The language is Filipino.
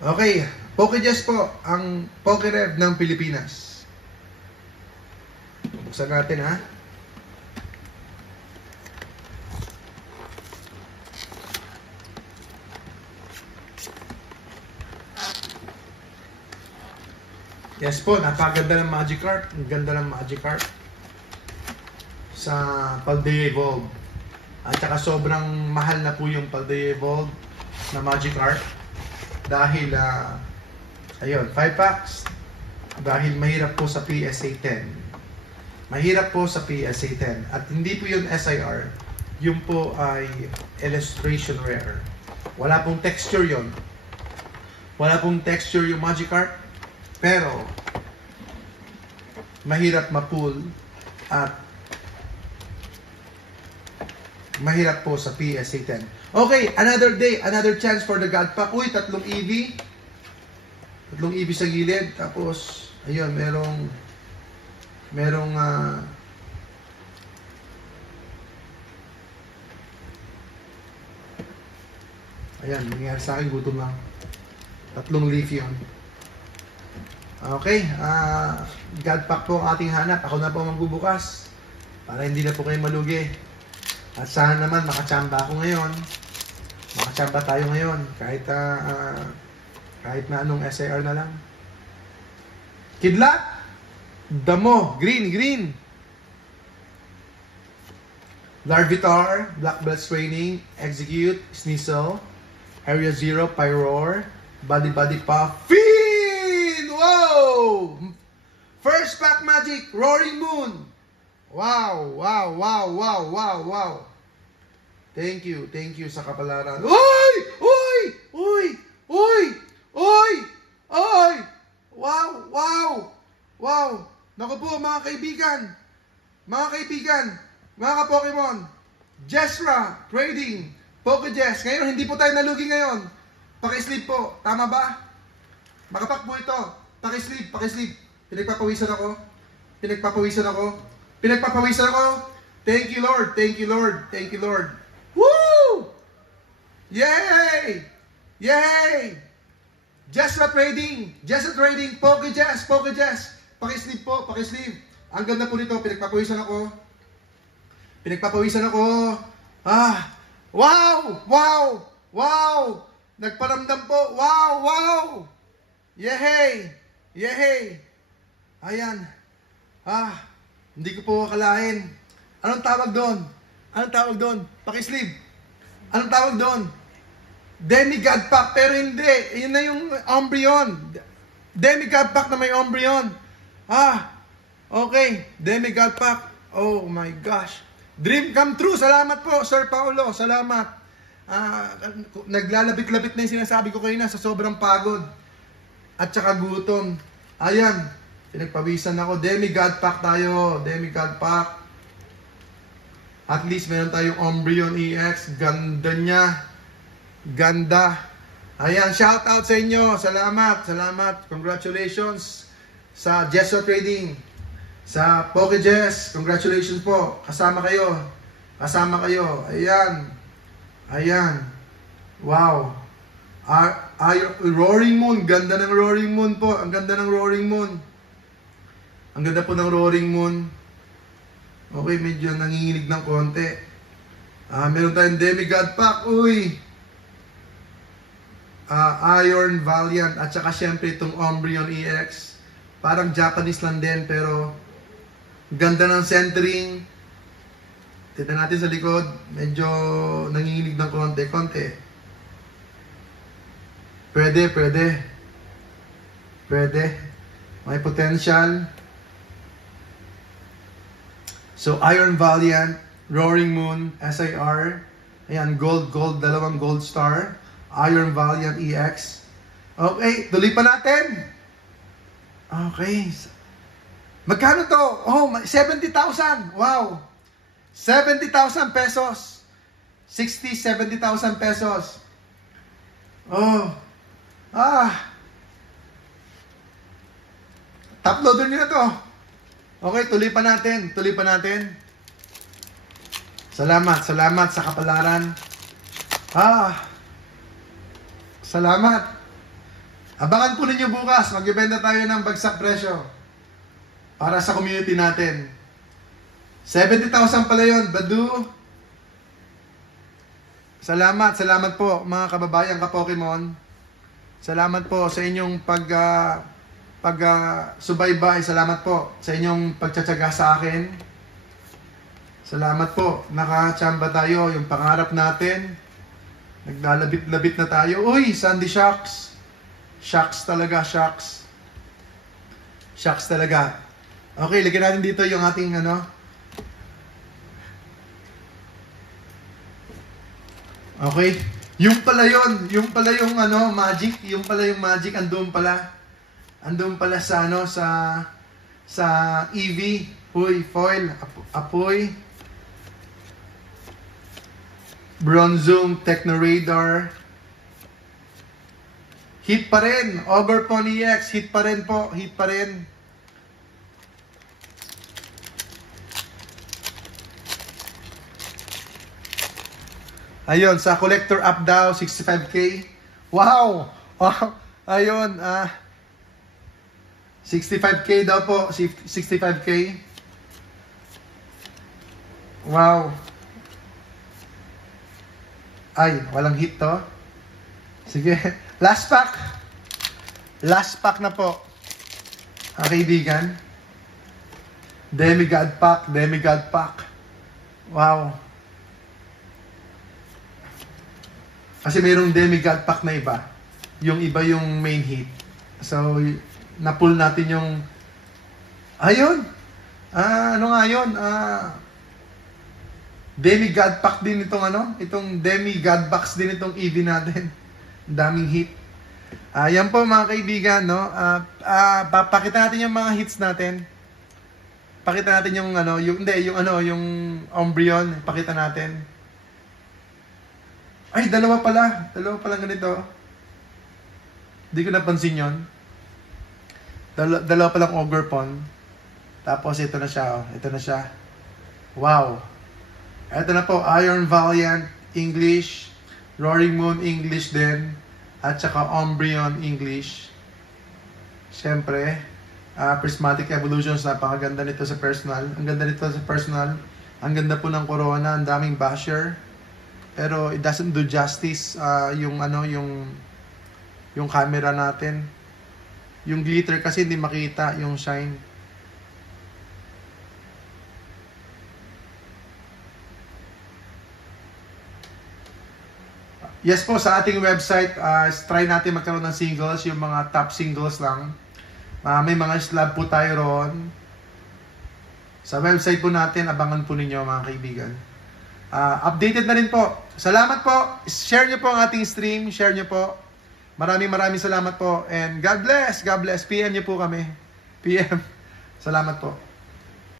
Okay, PokeJess po, ang PokeRev ng Pilipinas. Buksan natin ha. Yes po, napakaganda ng Magikarp. Ang ganda ng Magikarp sa Paldea Evolve. At saka sobrang mahal na po yung Paldea Evolve na Magikarp. Dahil, ayun, 5 packs. Dahil mahirap po sa PSA 10. Mahirap po sa PSA 10. At hindi po yun SIR. Yung po ay illustration rare. Wala pong texture yun. Wala pong texture yung Magikarp. Pero, mahirap ma-pull at mahirap po sa PSA 10. Okay, another day, another chance for the God Pack. Uy, tatlong EV. Tatlong EV sa gilid. Tapos, ayun, merong ayan, nangyari sa akin, gutom lang. Tatlong leaf yun. Okay, God Pack po ang ating hanap. Ako na po magbubukas para hindi na po kayo malugi. At sana naman makachamba ako ngayon. Makachamba tayo ngayon kahit na anong SIR na lang. Kidlat, Damo, green. Larvitar, Black Belt Training, Execute, Sneasel, Area 0, Pyroar, Body Puff, Wow! First pack magic, Roaring Moon. Wow. Thank you sa kapalaran. Uy! Wow! Naku po mga kaibigan, mga ka-Pokemon, Jesra, Trading, PokeJess. Ngayon, hindi po tayo nalugi ngayon. Paki-sleep po, tama ba? Makapak po ito. Paki-sleep. Pinagpapawisan ako. Thank you, Lord. Woo! Yay! Jesra Trading, PokeJess. Paki-sleep po. Ang ganda po nito, pinagpapawisan ako. Wow! Nagparamdam po. Wow! Yehey! Ayan. Hindi ko po akalain. Anong tawag doon? Paki-sleep. Anong tawag doon? Demigod Pack, pero hindi. Yun na yung Umbreon. Demigod Pack na may Umbreon. Okay. Demigod Pack. Oh my gosh. Dream come true. Salamat po, Sir Paulo. Salamat. Naglalabit-labit na yung sinasabi ko kanina sa sobrang pagod. At saka gutom. Ayan. Pinagpawisan ako. Demigod Pack tayo. Demigod Pack. At least meron tayong Umbreon EX. Ganda niya. Ayan. Shout out sa inyo. Salamat. Congratulations sa Jesra Trading. Sa PokeJess. Congratulations po. Kasama kayo. Ayan. Wow. Roaring Moon. Ganda ng Roaring Moon po. Ang ganda ng Roaring Moon. Okay, medyo nanginginig ng konti. Meron tayong Demigod Pack. Uy. Iron Valiant. At saka syempre itong Umbreon EX. Parang Japanese lang din, pero ganda ng centering. Tignan natin sa likod. Medyo nanginginig ng konti. Pwede. May potential. So, Iron Valiant, Roaring Moon, SIR. Ayan, gold, dalawang gold star. Iron Valiant EX. Okay, tuloy pa natin. Okay. Magkano to? Oh, 70,000. Wow. 70,000 pesos. 70,000 pesos. Oh. Top loader nyo na to. Okay, tuloy pa natin. Salamat sa kapalaran. Salamat. Abangan po ninyo bukas. Magbibenta tayo ng bagsak presyo para sa community natin. 70,000 pala yun, Badu. Salamat po mga kababayan ka-Pokemon. Salamat po sa inyong subaybay. Salamat po sa inyong pagtsatsaga sa akin. Salamat po. Nakachamba tayo. Yung pangarap natin. Naglalabit-labit na tayo. Uy, Sandy Shocks. Shocks talaga, shocks. Shocks talaga. Okay, lagyan natin dito yung ating Okay. Yung pala yung magic, yung pala yung magic andun pala sa sa EV, huy, foil, apoy, Bronzong, Techno Radar. Hit pa rin, Over Pony X, hit pa rin po, hit pa rin. Ayun, sa collector app daw, 65K. Wow! Wow! Ayun, 65K daw po, 65K. Wow! Ay, walang hit to. Sige, last pack. Last pack na po. Kaibigan. Demigod pack, Demigod pack. Wow! Kasi mayroong Demigod pack na iba. Yung iba yung main hit. So, na-pull natin yung... Ayun! Ano nga yun? Demigod pack din itong itong Demigod box din itong EV natin. Daming hit. Yan po mga kaibigan, no? Pakita natin yung mga hits natin. Pakita natin yung yung Umbreon. Pakita natin. Ay, dalawa pala ganito. Hindi ko napansin yon. Dalawa palang Ogerpon. Tapos ito na siya, ito na siya. Wow. Ito na po, Iron Valiant English, Roaring Moon English din, at saka Umbreon English. Siyempre, Prismatic Evolutions, napakaganda nito sa personal. Ang ganda nito sa personal. Ang ganda po ng Corona, ang daming basher. Pero it doesn't do justice yung camera natin. Yung glitter kasi hindi makita yung shine. Yes po, sa ating website, try natin magkaroon ng singles, yung mga top singles lang. May mga slab po tayo roon. Sa website po natin, abangan po ninyo mga kaibigan. Updated na rin po. Salamat po. Share nyo po ang ating stream. Share nyo po. Maraming salamat po. And God bless. God bless. PM nyo po kami. PM. Salamat po.